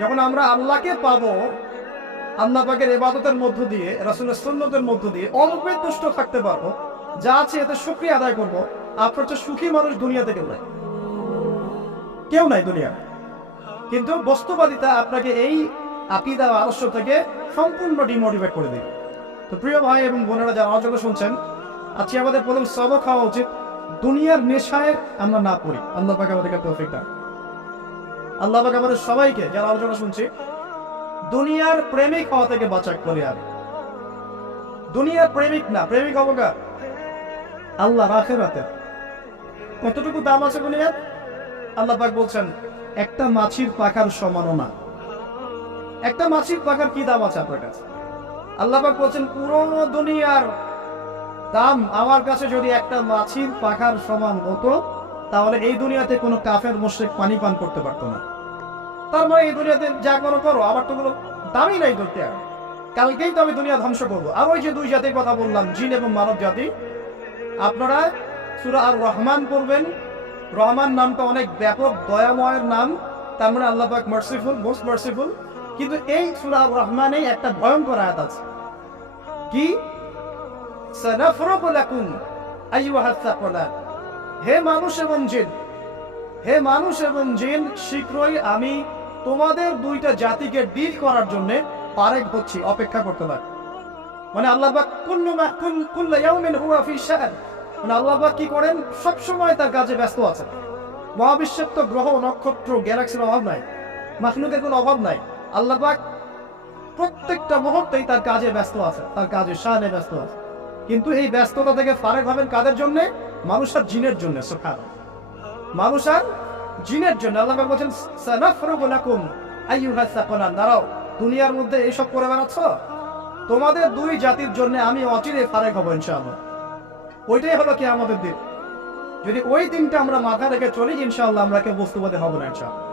যখন আমরা আল্লাহকে পাবো, আল্লাহ পাকের ইবাদতের মধ্য দিয়ে, রাসূলের সুন্নতের মধ্য দিয়ে অল্পে তুষ্ট থাকতে পারবো, যা আছে এতে শুকরিয়া আদায় করবো, আপনার চেয়ে সুখী মানুষ দুনিয়াতে কেউ নাই, কেউ নাই দুনিয়া। কিন্তু বস্তুবাদিতা আপনাকে এই আকীদা আদর্শ থেকে সম্পূর্ণ ডিমোটিভেট করে দেবে। তো প্রিয় ভাই এবং বোনেরা যারা আমার জন্য শুনছেন, আজকে আমাদের প্রথম সবক হওয়া উচিত দুনিয়ার নেশায় আমরা না পড়ি। আল্লাহ পাক আমাদেরকে তৌফিক দান। আল্লাহ পাক আমাদের সবাইকে যারা আলোচনা শুনছি দুনিয়ার প্রেমিক হওয়া থেকে বাঁচা করে। আমি দুনিয়ার প্রেমিক না, প্রেমিক হবো গা আল্লাহর আখিরাতে। কতটুকু দাম আছে দুনিয়ার? আল্লাহ পাক বলছেন একটা মাছির পাখার সমানও না। একটা মাছির পাখার কি দাম আছে আপনার কাছে? আল্লাহ পাক বলছেন পুরো দুনিয়ার দাম আমার কাছে যদি একটা মাছির পাখার সমান হতো, তাহলে এই দুনিয়াতে কোনো কাফের মুশরিক পানি পান করতে পারতো না। তার মানে এই দুনিয়াতে যা করো করো, আমার তো কোনো দামই নাই দুনিয়া। কালকেই তো আমি দুনিয়া ধ্বংস করবো। আর ওই যে দুই জাতির কথা বললাম, জিন এবং মানব জাতি, আপনারা সূরা আর রহমান পড়বেন। রহমান নামটা অনেক ব্যাপক দয়াময়ের নাম, তার মানে আল্লাহ পাক মার্সিফুল, মোস্ট মার্সিফুল। কিন্তু এই সূরা আর রহমানে একটা ভয়ঙ্কর আয়াত আছে, কি? সানাফরুগু লাকুম আইয়ুহাস সাকলান। হে মানুষ এবং জিন, হে মানুষ এবং জিন, শীঘ্রই আমি তোমাদের দুইটা জাতিকে ডিল করার জন্য পারেক হচ্ছি, অপেক্ষা করতে পারি। মানে আল্লাহ পাক কুল্লু ইয়াউমিন হুয়া ফি শাআন, মানে আল্লাহ পাক কি করেন? সব সময় তার কাজে ব্যস্ত আছেন। মহাবিশ্বের তো গ্রহ নক্ষত্র গ্যালাক্সির অভাব নাই, মাখলুকের কোনো অভাব নাই। আল্লাহ পাক প্রত্যেকটা মুহূর্তেই তার কাজে ব্যস্ত আছে, তার কাজে শানে ব্যস্ত আছে। কিন্তু এই ব্যস্ততা থেকে ফারেক হবেন কাদের জন্য? মানুষ আর জিনের জন্য। সুবহানাল্লাহ, মানুষ আর জিনের জন্য। আল্লাহ পাক বলেন সানাফরুগু লাকুম আইয়ুহাস সাকলান। দাঁড়াও, দুনিয়ার মধ্যে এইসব করে বেড়াচ্ছ, তোমাদের দুই জাতির জন্য আমি অচিরে ফারেক হব ইনশাআল্লাহ। ওইটাই হলো কিয়ামতের দিন। যদি ওই দিনটা আমরা মাথায় রেখে চলি, ইনশাআল্লাহ আমরা কেউ বস্তুবাদী হব না ইনশাআল্লাহ।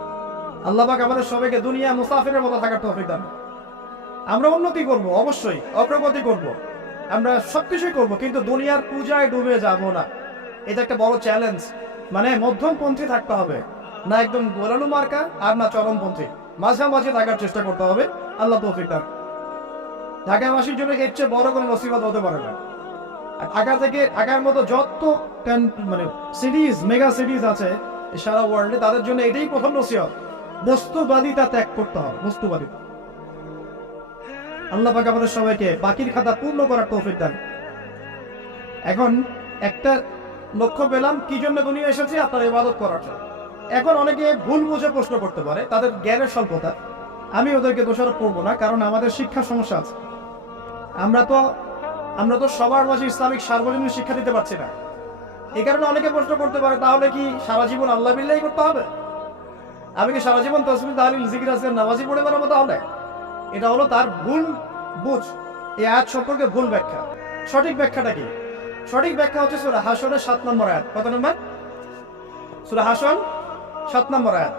আল্লাহ পাক আমাদের সবাইকে দুনিয়া মুসাফিরের মতো থাকার তৌফিক দান। আমরা উন্নতি করব, অবশ্যই অগ্রগতি করব, আমরা সবকিছুই করব, কিন্তু দুনিয়ার পূজায় ডুবে যাব না। এটা একটা বড় চ্যালেঞ্জ। মানে মধ্যমপন্থী থাকতে হবে, না একদম গোলালু মার্কা আর না চরমপন্থী, মাঝামাঝি থাকার চেষ্টা করতে হবে। আল্লাহ তৌফিক দান। ঢাকাবাসীর জন্য এর চেয়ে বড় কোনো মুসিবত হতে পারে না। আর ঢাকার মতো যত মানে সিরিজ, মেগা সিরিজ আছে সারা ওয়ার্ল্ডে, তাদের জন্য এটাই প্রথম নসিহত, বস্তুবাদিতা ত্যাগ করতে হবে, বস্তুবাদিতা। আল্লাহ পাক আমাদের সবাইকে বাকির খাতা পূর্ণ করার তৌফিক দান। এখন একটা লক্ষ্য পেলাম কি জন্য দুনিয়া এসেছে, আপনার ইবাদত করার জন্য। এখন অনেকে ভুল বুঝে প্রশ্ন করতে পারে, তাদের জ্ঞানের স্বল্পতা। আমি ওদেরকে দোষারোপ করবো না, কারণ আমাদের শিক্ষা সমস্যা আছে। আমরা তো সবার মাঝে ইসলামিক সার্বজনীন শিক্ষা দিতে পারছি না। এই কারণে অনেকে প্রশ্ন করতে পারে, তাহলে কি সারা জীবন আল্লাহ বিল্লাহি করতে হবে? আমি কি সারা জীবন তাসবিহ তাহলিল জিকির আজকার নামাজি পড়ে বেড়াবো? তাহলে এটা হলো তার ভুল বুঝ। এই আয়াত সম্পর্কে ভুল ব্যাখ্যা। সঠিক ব্যাখ্যাটা কি? সঠিক ব্যাখ্যা হচ্ছে সূরা হাশরের 7 নম্বর আয়াত। কত নম্বর? সূরা হাশর 7 নম্বর আয়াত।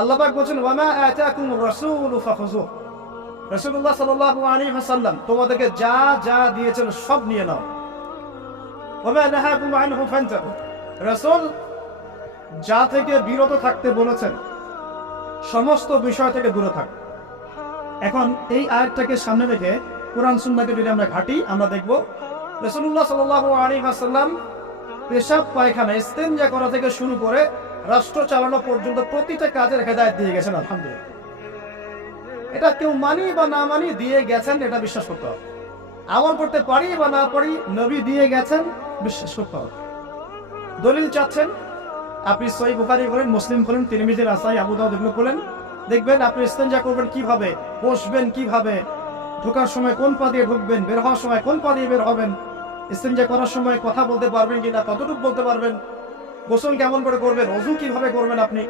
আল্লাহ পাক বলেন ওয়ামা আতাকুমুর রাসূলু ফাখুযুহু। রাসূলুল্লাহ সাল্লাল্লাহু আলাইহি ওয়াসাল্লাম তোমাদেরকে যা যা দিয়েছেন সব নিয়ে নাও। ওয়ামা নাহাকুম আনহু ফান্তাহু। রাসূল যা থেকে বিরত থাকতে বলেছেন সমস্ত বিষয় থেকে দূরে থাক। এখন এই আয়াতটাকে সামনে রেখে কোরআন সুন্নাহকে যদি আমরা ঘাঁটি, আমরা দেখব রাসূলুল্লাহ সাল্লাল্লাহু আলাইহি ওয়াসাল্লাম পেশাব পায়খানা ইস্তেনজা করা থেকে শুরু করে রাষ্ট্র চালানো পর্যন্ত প্রতিটা কাজের হেদায়েত দিয়ে গেছেন। আলহামদুলিল্লাহ, এটা কেউ মানি বা না মানি দিয়ে গেছেন, এটা বিশ্বাস করতে হবে। আমল করতে পারি বা না পারি, নবী দিয়ে গেছেন, বিশ্বাস করতে হবে। দলিল চাচ্ছেন, আপনি সহিহ বুখারী খোলেন, মুসলিম খোলেন, তিরমিজি, নাসাই, আবু দাউদ এগুলো খোলেন, দেখবেন আপনি ইস্তেনজা করবেন কিভাবে, বসবেন কিভাবে, ঢোকার সময় কোন পা দিয়ে ঢুকবেন, বের হওয়ার সময় কোন পা দিয়ে বের হবেন, ইস্তেনজা করার সময় কথা বলতে পারবেন কিনা, কতটুকু বলতে পারবেন, গোসল কেমন করে করবেন, ওযু কিভাবে করবেন, আপনি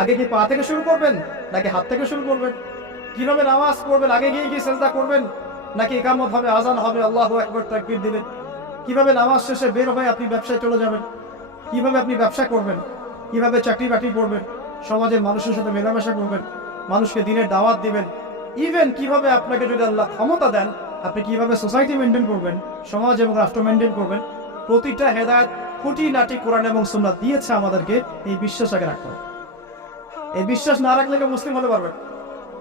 আগে কি পা থেকে শুরু করবেন নাকি হাত থেকে শুরু করবেন, কিভাবে নামাজ পড়বেন, আগে গিয়ে কি সিজদা করবেন নাকি ইকামত হবে, আজান হবে, আল্লাহু আকবার তাকবীর দিবেন, কিভাবে নামাজ শেষে বের হয়ে আপনি ব্যবসায় চলে যাবেন, কিভাবে আপনি ব্যবসা করবেন, কিভাবে চাকরি বাকরি করবেন, সমাজের মানুষের সাথে মেলামেশা করবেন, মানুষকে দিনের দাওয়াত দিবেন, ইভেন কিভাবে আপনাকে যদি আল্লাহ ক্ষমতা দেন আপনি কিভাবে সোসাইটি মেনটেন করবেন, সমাজ এবং রাষ্ট্র মেনটেন করবেন, প্রতিটা হেদায়েত খুঁটিনাটি কোরআন এবং সুন্নাহ দিয়েছে আমাদেরকে। এই বিশ্বাস আগে রাখতে হবে। এই বিশ্বাস না রাখলে কেউ মুসলিম হতে পারবে,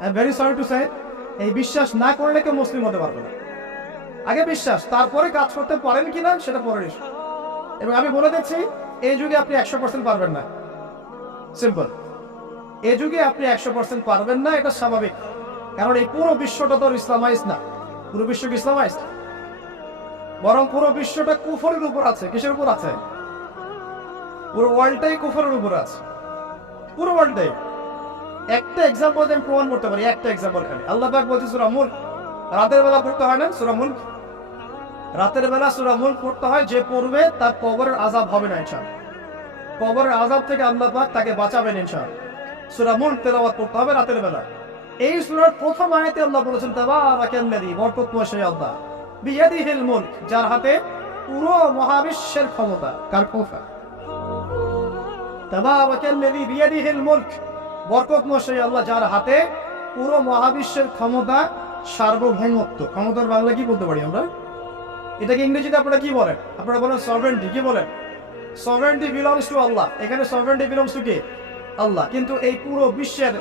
I am very sorry to say, এই বিশ্বাস না করলে কেউ মুসলিম হতে পারবে না। আগে বিশ্বাস, তারপরে কাজ করতে পারেন কিনা সেটা পরের ইস্যু। এবং আমি বলে দিচ্ছি, এই যুগে আপনি 100% পারবেন না, সিম্পল। এই যুগে আপনি 100% পারবেন না, এটা স্বাভাবিক। কারণ এই পুরো বিশ্বটা তো ইসলামাইজ না, পুরো বিশ্ব ইসলামাইজ, বরং পুরো বিশ্বটা কুফরের উপর আছে। কিসের উপর আছে? পুরো ওয়ার্ল্ডটাই কুফরের উপর আছে, পুরো ওয়ার্ল্ডটাই। একটা এক্সাম্পল আমি প্রমাণ করতে পারি, একটা এক্সাম্পল খালি। আল্লাহ পাক বলছে সূরা মুলক, রাতের বেলা পড়তে হয় না সূরা মুলক? রাতের বেলা সূরা মুলক পড়তে হয়, যে পড়বে তার কবরের আযাব হবে না ইনশাআল্লাহ। কবরের আযাব থেকে আল্লাহ পাক তাকে বাঁচাবেন ইনশাআল্লাহ। সূরা মুলক তেলাওয়াত করতে হবে রাতের বেলা। এই সূরার প্রথম আয়াতে আল্লাহ বলেছেন তাবারাকাল্লাযী, বরকতময় সেই আল্লাহ, বিয়াদিহিল মুলক, যার হাতে পুরো মহাবিশ্বের ক্ষমতা। কার ক্ষমতা? তাবারাকাল্লাযী বিয়াদিহিল মুলক, বরকতময় সেই আল্লাহ, যার হাতে পুরো মহাবিশ্বের ক্ষমতা, সার্বভৌমত্ব। ক্ষমতার বাংলা কি বলতে পারি আমরা? এটাকে ইংরেজিতে আপনারা কি বলেন? আপনারা বলেন সভরেন্টি। কি বলেন? সভরেন্টি বিলংস টু আল্লাহ। এখানে সভরেন্টি বিলংস টু কে? আল্লাহ। কিন্তু এই পুরো বিশ্বের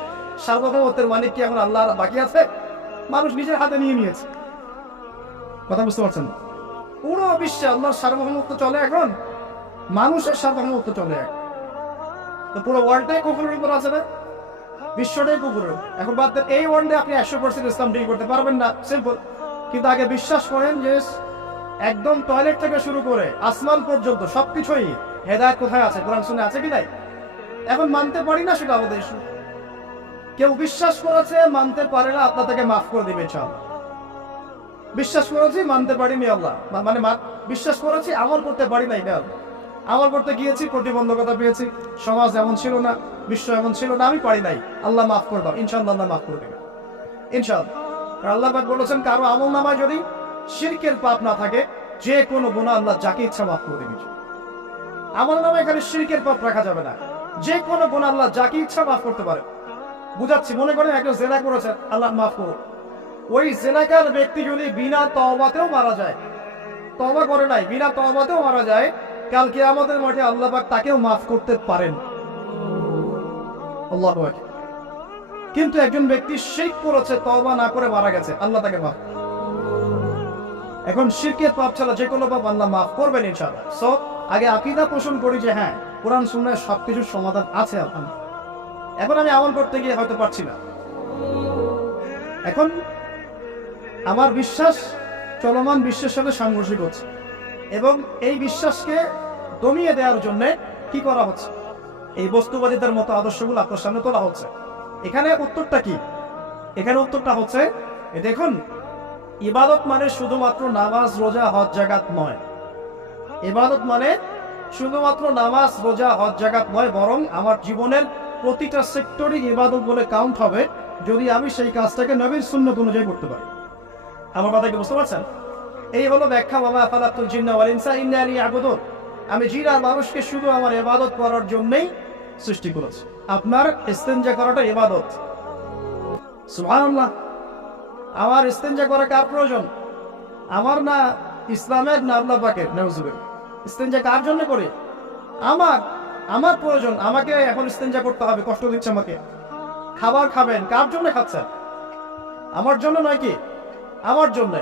সার্বভৌমত্বের মালিক কি এখন আল্লাহ বাকি আছে? মানুষ নিজের হাতে নিয়ে নিয়েছে। কথা বুঝতে পারছেন? পুরো বিশ্বে আল্লাহর সার্বভৌমত্ব চলে এখন, মানুষের সার্বভৌমত্ব চলে এখন। তো পুরো ওয়ার্ল্ডটাই কুফরের উপর আছে না? বিশ্বটাই কুফরের। এখন বাদ দেন, এই ওয়ার্ল্ডে আপনি 100% ইসলাম ডিল করতে পারবেন না, সিম্পল। কিন্তু আগে বিশ্বাস করেন যে একদম টয়লেট থেকে শুরু করে আসমান পর্যন্ত সবকিছুই হেদায়েত কোথায় আছে, কোরআন শুনে আছে কি নাই? এখন মানতে পারি না, সেটা আমাদের ইস্যু। কেউ বিশ্বাস করেছে, মানতে পারে না, আল্লাহ তাকে মাফ করে দিবে ইনশাআল্লাহ। বিশ্বাস করেছি, মানতে পারিনি, আল্লাহ মানে বিশ্বাস করেছি, আমল করতে পারি নাই, না আমল করতে গিয়েছি, প্রতিবন্ধকতা পেয়েছি, সমাজ এমন ছিল না, বিশ্ব এমন ছিল না, আমি পারি নাই, আল্লাহ মাফ করে দাও, ইনশাআল্লাহ আল্লাহ মাফ করে দেবে ইনশাআল্লাহ। আল্লাহ পাক বলেছেন, কারো আমল নামায় যদি শিরকের পাপ না থাকে, যে কোনো গুনাহ আল্লাহ যাকে ইচ্ছা মাফ করে দেবে। আমল নামায় এখানে শিরকের পাপ রাখা যাবে না, যে কোনো গুনাহ আল্লাহ যাকে ইচ্ছা মাফ করতে পারে। বুঝাচ্ছি, মনে করেন একজন জেনা করেছেন, আল্লাহ মাফ করো। ওই জেনাকার ব্যক্তি যদি বিনা তওবাতেও মারা যায়, তওবা করে নাই, বিনা তওবাতেও মারা যায়, কাল কিয়ামতের মাঠে আল্লাহ পাক তাকেও মাফ করতে পারেন। আল্লাহু আকবার। কিন্তু একজন ব্যক্তি শিরক করেছে, তওবা না করে মারা গেছে, আল্লাহ তাকে মাফ। এখন শিরকের পাপ ছাড়া যে কোনো পাপ আল্লাহ মাফ করবেন ইনশাআল্লাহ। সো আগে আকীদা পোষণ করি যে হ্যাঁ, কোরআন সুন্নাহয় সবকিছুর সমাধান আছে আলহামদুলিল্লাহ। এখন আমি আমল করতে গিয়ে হয়তো পারছি না, এখন আমার বিশ্বাস চলমান বিশ্বের সাথে সাংঘর্ষিক হচ্ছে, এবং এই বিশ্বাসকে দমিয়ে দেওয়ার জন্য কি করা হচ্ছে? এই বস্তুবাদিতার মতো আদর্শগুলো আপনার সামনে তোলা হচ্ছে। এখানে উত্তরটা কি? এখানে উত্তরটা হচ্ছে, দেখুন, ইবাদত মানে শুধুমাত্র নামাজ, রোজা, হজ, যাকাত নয়। ইবাদত মানে শুধুমাত্র নামাজ, রোজা, হজ, যাকাত নয়, বরং আমার জীবনের প্রতিটা সেক্টরই ইবাদত বলে কাউন্ট হবে যদি আমি সেই কাজটাকে নবীর সুন্নাত অনুযায়ী করতে পারি। আমার কথা কি বুঝতে পারছেন? এই হলো ব্যাখ্যা, ওয়া খালাকতুল জিন্না ওয়াল ইনসা ইল্লা লিয়াবুদুন। আমি জিন আর মানুষকে শুধু আমার ইবাদত করার জন্যই সৃষ্টি করেছি। আপনার ইস্তেনজা করাটা ইবাদত। সুবহানাল্লাহ। আমার ইস্তেনজা করা কার প্রয়োজন? আমার না, ইসলামের না আল্লাহ পাকের? নাউজুবিল্লাহ। ইস্তেনজা কার জন্য করি? আমার প্রয়োজন। আমাকে এখন ইস্তেনজা করতে হবে, কষ্ট দিচ্ছে আমাকে। খাবার খাবেন, কার জন্য খাচ্ছেন? আমার জন্য নয় কি? আমার জন্য।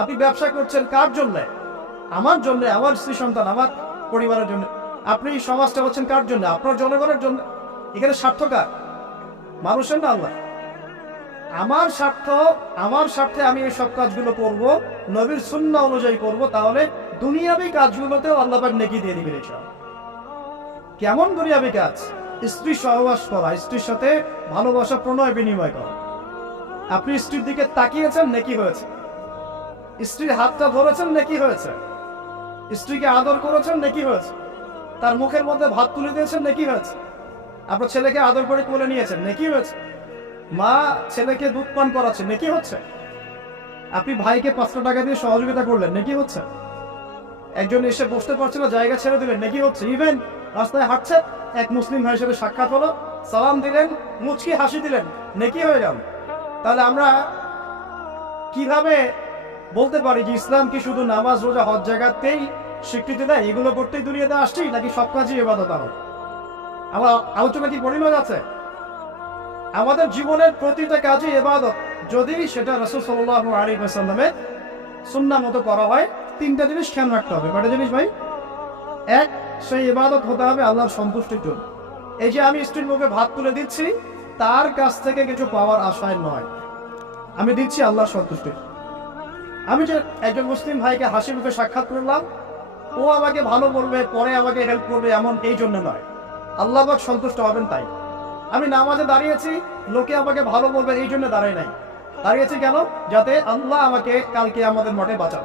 আপনি ব্যবসা করছেন, কার জন্য? আমার জন্য, আমার স্ত্রী সন্তান, আমার পরিবারের জন্য। আপনি সমাজটা হচ্ছেন কার জন্য? আপনার জনগণের জন্য। এখানে স্বার্থ কার? মানুষের না আল্লাহ? আমার স্বার্থে আমি এই সব কাজগুলো করব, নবীর সুন্নাহ অনুযায়ী করব, তাহলে দুনিয়াবি কাজগুলোতেও আল্লাহ পাক নেকি দিয়ে দিবেন ইনশাআল্লাহ। কেমন দুনিয়াবি কাজ? স্ত্রী সহবাস করা, স্ত্রীর সাথে ভালোবাসা, প্রণয় বিনিময় করা। আপনি স্ত্রীর দিকে তাকিয়েছেন, নেকি হয়েছে। স্ত্রীর হাতটা ধরেছেন, নেকি হয়েছে। স্ত্রীকে আদর করেছেন, নেকি হয়েছে। তার মুখের মধ্যে ভাত তুলে দিয়েছেন, নেকি হয়েছে। আপনার ছেলেকে আদর করে কোলে নিয়েছেন, নেকি হয়েছে। মা ছেলেকে দুধ পান করাচ্ছে, নেকি হচ্ছে। আপনি ভাইকে 500 টাকা দিয়ে সহযোগিতা করলেন, নেকি হচ্ছে। একজন এসে বসতে পারছে না, জায়গা ছেড়ে দিলেন, নেকি হচ্ছে। ইভেন রাস্তায় হাঁটছে, এক মুসলিম ভাইয়ের সাথে সাক্ষাৎ হলো, সালাম দিলেন, মুচকি হাসি দিলেন, নেকি হয়ে গেল। তাহলে আমরা কিভাবে বলতে পারি যে ইসলাম কি শুধু নামাজ, রোজা, হজ, যাকাতেই স্বীকৃতি দেয়? এগুলো করতেই দুনিয়াতে আসছি, নাকি সব কাজই ইবাদত? আমার আলোচনা কি পরিণত আছে? আমাদের জীবনের প্রতিটা কাজে ইবাদত, যদি সেটা রাসূল সাল্লাল্লাহু আলাইহি ওয়াসাল্লামের সুন্নাহ মতো করা হয়, তিনটা জিনিস খেয়াল রাখতে হবে। কয়টা জিনিস ভাই? এক, সেই ইবাদত হতে হবে আল্লাহর সন্তুষ্টির জন্য। এই যে আমি স্ত্রীর মুখে ভাত তুলে দিচ্ছি, তার কাছ থেকে কিছু পাওয়ার আশায় নয়, আমি দিচ্ছি আল্লাহর সন্তুষ্টির। আমি যে একজন মুসলিম ভাইকে হাসি মুখে সাক্ষাৎ করলাম, ও আমাকে ভালো বলবে, পরে আমাকে হেল্প করবে, এমন এই জন্য নয়, আল্লাহ পাক সন্তুষ্ট হবেন তাই। আমি নামাজে দাঁড়িয়েছি, লোকে আমাকে ভালো বলবে এই জন্য দাঁড়াই নাই, দাঁড়িয়েছি কেন? যাতে আল্লাহ আমাকে কালকে আমাদের মাঠে বাঁচান।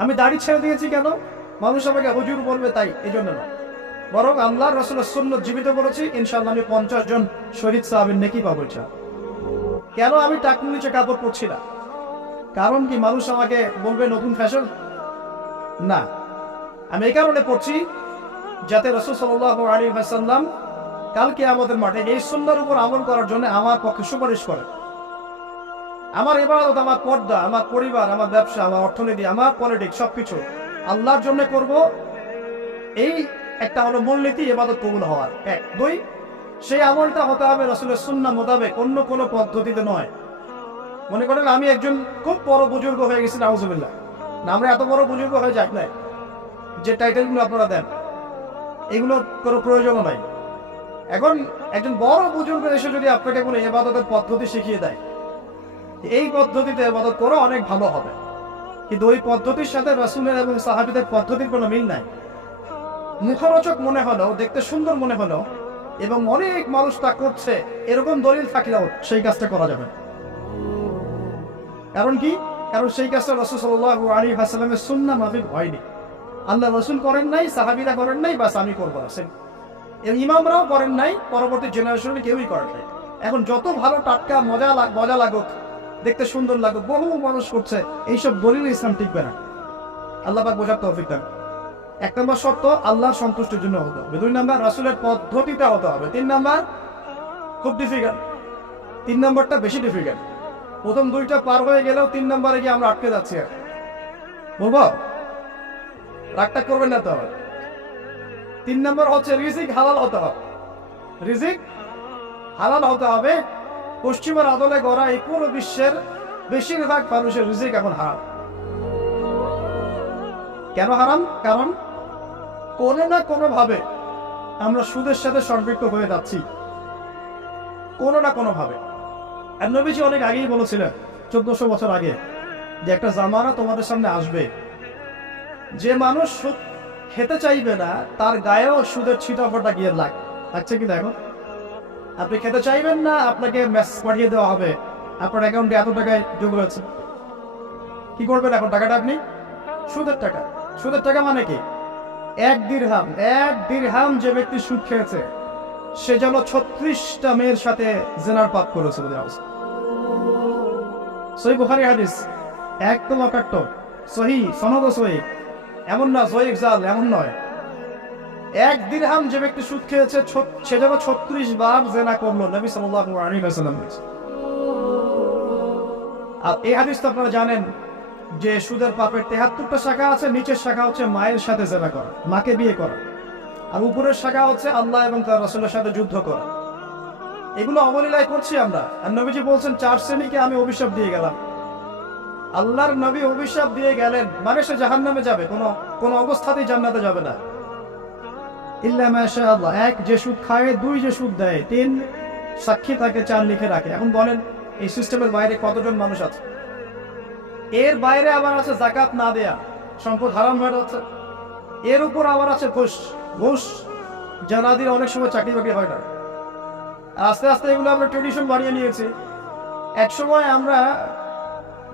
আমি দাড়ি ছেড়ে দিয়েছি কেন? মানুষ আমাকে হুজুর বলবে তাই, এই জন্য না, বরং আল্লাহ রাসূলের সুন্নাত জীবিত করেছি, ইনশাআল্লাহ আমি 50 জন শহীদ সাহাবীর নেকি পাবো ইনশাআল্লাহ। কেন আমি টাকনুর নিচে কাপড় পরছি না? কারণ কি মানুষ আমাকে বলবে নতুন ফ্যাশন? না, আমি এই কারণে পড়ছি যাতে রাসূল সাল্লাল্লাহু আলাইহি ওয়াসাল্লাম কালকে আমাদের মাঠে এই সুন্নাহর উপর আমল করার জন্য আমার পক্ষে সুপারিশ করে। আমার ইবাদত, আমার পর্দা, আমার পরিবার, আমার ব্যবসা, আমার অর্থনীতি, আমার পলিটিক্স সবকিছু আল্লাহর জন্য করব, এই একটা হলো মূলনীতি ইবাদত কবুল হওয়ার। এক। দুই, সেই আমলটা হতে হবে রাসূলের সুন্নাহ মোতাবেক, অন্য কোনো পদ্ধতিতে নয়। মনে করেন আমি একজন খুব বড় বুজুর্গ হয়ে গেছি, নাউজুবিল্লাহ, না আমরা এত বড় বুজুর্গ হয়ে যাই নাই, যে টাইটেলগুলো আপনারা দেন এগুলোর কোনো প্রয়োজনও নাই। এখন একজন বড় বুজুর্গ এসে যদি আপনাকে কোনো ইবাদতের পদ্ধতি শিখিয়ে দেয়, এই পদ্ধতিতে ইবাদত করা অনেক ভালো হবে, কিন্তু ওই পদ্ধতির সাথে রাসূলের এবং সাহাবীদের পদ্ধতির কোনো মিল নাই। মুখরোচক মনে হলো, দেখতে সুন্দর মনে হলো, এবং অনেক মানুষ তা করছে, এরকম দলিল থাকলেও সেই কাজটা করা যাবে। কারণ কি? কারণ সেই কাজটা রাসূল সাল্লাল্লাহু আলাইহি ওয়াসাল্লামের সুন্নাহ মাফিক হয়নি। আল্লাহ রাসূল করেন নাই, সাহাবীরা করেন নাই, বাস আমি করবো না। ইমামরাও করেন নাই, পরবর্তী জেনারেশনে কেউই করেন নাই। এখন যত ভালো টাটকা মজা লাগুক, দেখতে সুন্দর লাগুক, বহু মানুষ করছে, এইসব দলিল ইসলাম টিকবে না। আল্লাহ পাক বোঝার তৌফিক দান। এক নম্বর শর্ত আল্লাহর সন্তুষ্টির জন্য হতে হবে। দুই নম্বর রাসূলের পদ্ধতিতে হতে হবে। তিন নম্বর খুব ডিফিকাল্ট, তিন নম্বরটা বেশি ডিফিকাল্ট। প্রথম দুইটা পার হয়ে গেলেও তিন নম্বরে গিয়ে আমরা আটকে যাচ্ছি। আর বলবো, রাগটা করবেন না তো। তিন নম্বর হচ্ছে রিজিক হালাল হতে হবে। রিজিক হালাল হতে হবে। পশ্চিমের আদলে গড়া এই পুরো বিশ্বের বেশিরভাগ মানুষের রিজিক এখন হারাম। কেন হারাম? কারণ কোনো না কোনো ভাবে আমরা সুদের সাথে সম্পৃক্ত হয়ে যাচ্ছি, কোনো না কোনো ভাবে। আর নবীজি অনেক আগেই বলেছিলেন, 1400 বছর আগে, যে একটা জামানা তোমাদের সামনে আসবে, যে মানুষ সুদ খেতে চাইবে না, তার গায়েও সুদের ছিটাফোঁটা গিয়ে লাগছে কি দেখো। আপনি খেতে চাইবেন না, আপনাকে মেসেজ পাঠিয়ে দেওয়া হবে আপনার অ্যাকাউন্টে এত টাকায় যোগ হয়েছে। কি করবেন এখন? টাকাটা আপনি সুদের টাকা। সুদের টাকা মানে কি? এক দিরহাম যে ব্যক্তি সুদ খেয়েছে, সে যেন 36টা মেয়ের সাথে জিনার পাপ করেছে বলে অবস্থা। সহিহ বুখারী হাদিস, একদম অকাট্য, সহিহ, সনদ সহিহ, এমন না সহিহ জাল, এমন নয়। এক দিরহাম যে ব্যক্তি সুদ খেয়েছে, সে যেন 36 বার জিনা করলো, নবী সাল্লাল্লাহু আলাইহি ওয়াসাল্লাম বলেছেন। আর এই হাদিস তো আপনারা জানেন যে সুদের পাপের 73টা শাখা আছে। নিচের শাখা হচ্ছে মায়ের সাথে জিনা করা, মাকে বিয়ে করা, আর উপরের শাখা হচ্ছে আল্লাহ এবং তার রাসূলের সাথে যুদ্ধ করা। এগুলো অবলীলায় করছি আমরা। আর নবীজি বলছেন 4 শ্রেণীকে আমি অভিশাপ দিয়ে গেলাম। আল্লাহর নবী অভিশাপ দিয়ে গেলেন, মানে সে জাহান্নামে যাবে, কোন অবস্থাতেই জান্নাতে যাবে না। ইল্লা মাশাআল্লাহ। 1, যে সুদ খায়। 2, যে সুদ দেয়। 3, সাক্ষী থাকে। 4, লিখে রাখে। এখন বলেন এই সিস্টেমের বাইরে কতজন মানুষ আছে? এর বাইরে আবার আছে যাকাত না দেয়া, সম্পদ হারাম হয়ে যাচ্ছে। এর উপর আবার আছে ঘুষ, জানাদির অনেক সময় চাকরি বাকরি হয় না। আস্তে আস্তে এগুলো আমরা ট্রেডিশন বানিয়ে নিয়েছি। এক সময় আমরা,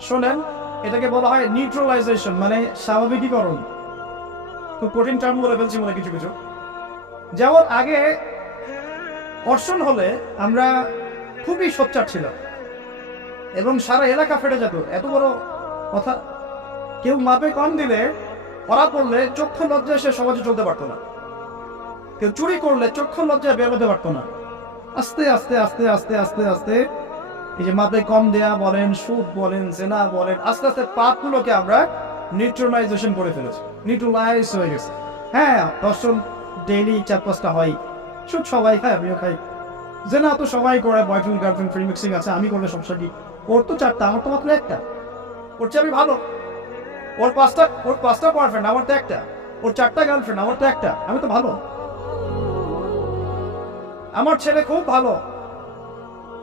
শোনেন, এটাকে বলা হয় নিউট্রালাইজেশন, মানে স্বাভাবিকীকরণ। খুব কঠিন টার্ম বলে ফেলছি মনে কিছু কিছু। যেমন আগে অর্ষণ হলে আমরা খুবই সোচ্চার ছিলাম এবং সারা এলাকা ফেটে যেত, এত বড় কথা। কেউ মাপে কম দিলে, ধরা পড়লে চক্ষু লজ্জায় সে সমাজে চলতে পারতো না। কেউ চুরি করলে চক্ষু লজ্জায় বের হতে পারতো না। আস্তে আস্তে আস্তে আস্তে আস্তে আস্তে এই যে মাপে কম দেয়া বলেন, সুদ বলেন, জেনা বলেন, আস্তে আস্তে পাপগুলোকে আমরা নিউট্রালাইজেশন করে ফেলেছি, নিউট্রালাইজ হয়ে গেছে। হ্যাঁ, দর্শন ডেইলি 4-5টা হয়, সুদ সবাই খায়, আমিও খাই, যে না তো সবাই করে, বয়ফ্রেন্ড গার্লফ্রেন্ড ফ্রি মিক্সিং আছে, আমি করলে সমস্যা কি? ওর তো 4টা, আমার তো মাত্র 1টা। ওর চেয়ে আমি ভালো। ওর 5টা বয়ফ্রেন্ড, আমার তো 1টা। ওর 4টা গার্লফ্রেন্ড, আমার তো 1টা। আমি তো ভালো। আমার ছেলে খুব ভালো,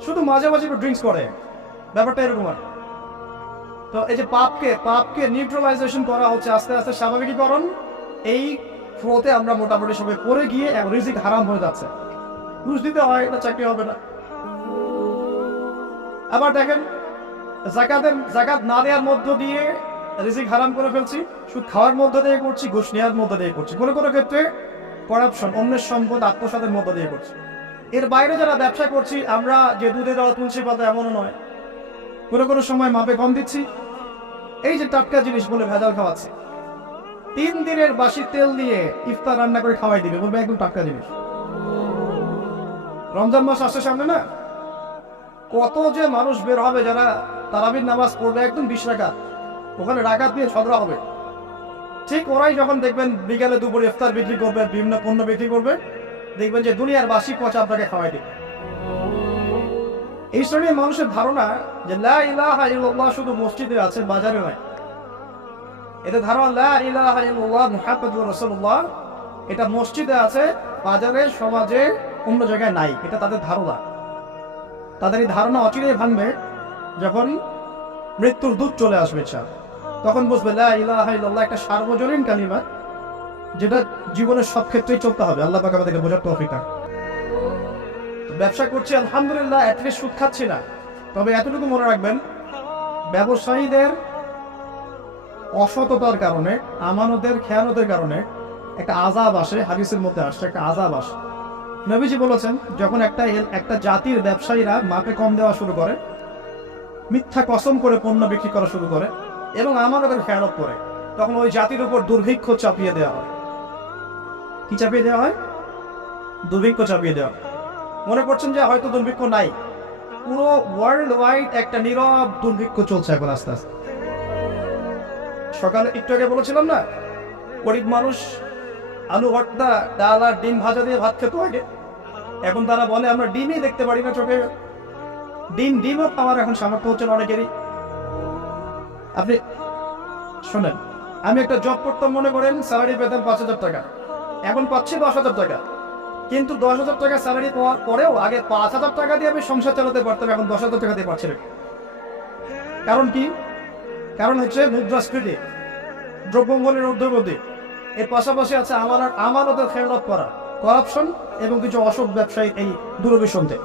শুধু মাঝে মাঝে একটু ড্রিঙ্কস করে, ব্যাপারটা এরকম আর। তো এই যে পাপকে নিউট্রালাইজেশন করা হচ্ছে আস্তে আস্তে স্বাভাবিকীকরণ। এই ফ্লোতে আমরা মোটামুটি সবাই পড়ে গিয়ে রিজিক হারাম হয়ে যাচ্ছে। ঘুষ দিতে হয়, এটা চাকরি হবে না। আবার দেখেন, জাকাত না দেওয়ার মধ্য দিয়ে রিজিক হারাম করে ফেলছি, সুদ খাওয়ার মধ্য দিয়ে করছি, ঘুষ নেওয়ার মধ্য দিয়ে করছি, কোনো কোনো ক্ষেত্রে করাপশন, অন্যের সম্পদ আত্মসাতের মধ্য দিয়ে করছি। এর বাইরে যারা ব্যবসা করছি, আমরা যে দুধে দেওয়া তুলসী পাতা এমনও নয়, কোনো কোনো সময় মাপে কম দিচ্ছি। এই যে টাটকা জিনিস বলে ভেজাল খাওয়াচ্ছে, 3 দিনের বাসি তেল দিয়ে ইফতার রান্না করে খাওয়াই দিবে, বলবে একদম টাটকা জিনিস। রমজান মাস আসছে সামনে না, কত যে মানুষ বের হবে যারা তারাবির নামাজ পড়বে একদম 20 রাকাত, ওখানে রাকাত দিয়ে ঝগড়া হবে। ঠিক ওরাই যখন দেখবেন বিকালে দুপুরে ইফতার বিক্রি করবে, বিভিন্ন পণ্য বিক্রি করবে, দেখবেন যে দুনিয়ার বাসি পচা আপনাকে খাওয়াই দিবে। এই শ্রেণীর মানুষের ধারণা যে লা ইলাহা ইল্লাল্লাহ শুধু মসজিদে আছে, বাজারে নয়। এটা ধারণা লা ইলাহা ইল্লাল্লাহ মুহাম্মাদুর রাসূলুল্লাহ এটা মসজিদে আছে, বাজারে, সমাজে, অন্য জায়গায় নাই। এটা তাদের ধারণা। তাদের এই ধারণা অচিরেই ভাঙবে যখন মৃত্যুর দূত চলে আসবে। তখন বুঝবে লা ইলাহা ইল্লাল্লাহ একটা সার্বজনীন কালিমা, যেটা জীবনের সব ক্ষেত্রেই চলতে হবে। আল্লাহ পাক আমাদেরকে বোঝার তৌফিক দান। ব্যবসা করছি আলহামদুলিল্লাহ, অ্যাটলিস্ট সুদ খাচ্ছি না। তবে এতটুকু মনে রাখবেন, ব্যবসায়ীদের অসততার কারণে, আমানতের খেয়ানতের কারণে একটা আযাব আসে। হাদিসের মধ্যে আসছে একটা আযাব আসে। নবীজি বলেছেন, যখন একটা জাতির ব্যবসায়ীরা মাপে কম দেওয়া শুরু করে, মিথ্যা কসম করে পণ্য বিক্রি করা শুরু করে এবং আমানতের খেয়ানত করে, তখন ওই জাতির উপর দুর্ভিক্ষ চাপিয়ে দেওয়া হয়। কি চাপিয়ে দেওয়া হয়? দুর্ভিক্ষ চাপিয়ে দেওয়া। মনে করছেন যে হয়তো দুর্ভিক্ষ নাই, পুরো ওয়ার্ল্ড ওয়াইড একটা নীরব দুর্ভিক্ষ চলছে এখন আস্তে আস্তে। সকালে একটু আগে বলেছিলাম না, গরিব মানুষ আলু ভর্তা, ডাল আর ডিম ভাজা দিয়ে ভাত খেত আগে। এখন তারা বলে আমরা ডিমই দেখতে পারি না চোখে। ডিমও পাওয়ার এখন সামর্থ্য হচ্ছে না অনেকেরই। আপনি শোনেন, আমি একটা জব করতাম, মনে করেন স্যালারি পেতাম 5,000 টাকা, এখন পাচ্ছি 10,000 টাকা। কিন্তু 10,000 টাকা স্যালারি পাওয়ার পরেও আগে 5,000 টাকা দিয়ে আমি সংসার চালাতে পারতাম, এখন 10,000 টাকা দিয়ে পারছি না। কারণ কি? কারণ হচ্ছে মুদ্রাস্ফীতি, দ্রব্যমূল্যের ঊর্ধ্বগতি, এর পাশাপাশি আছে আমানতের খেয়ানত করা, করাপশন এবং কিছু অসৎ ব্যবসায়ী এই দূরভিসন্ধি।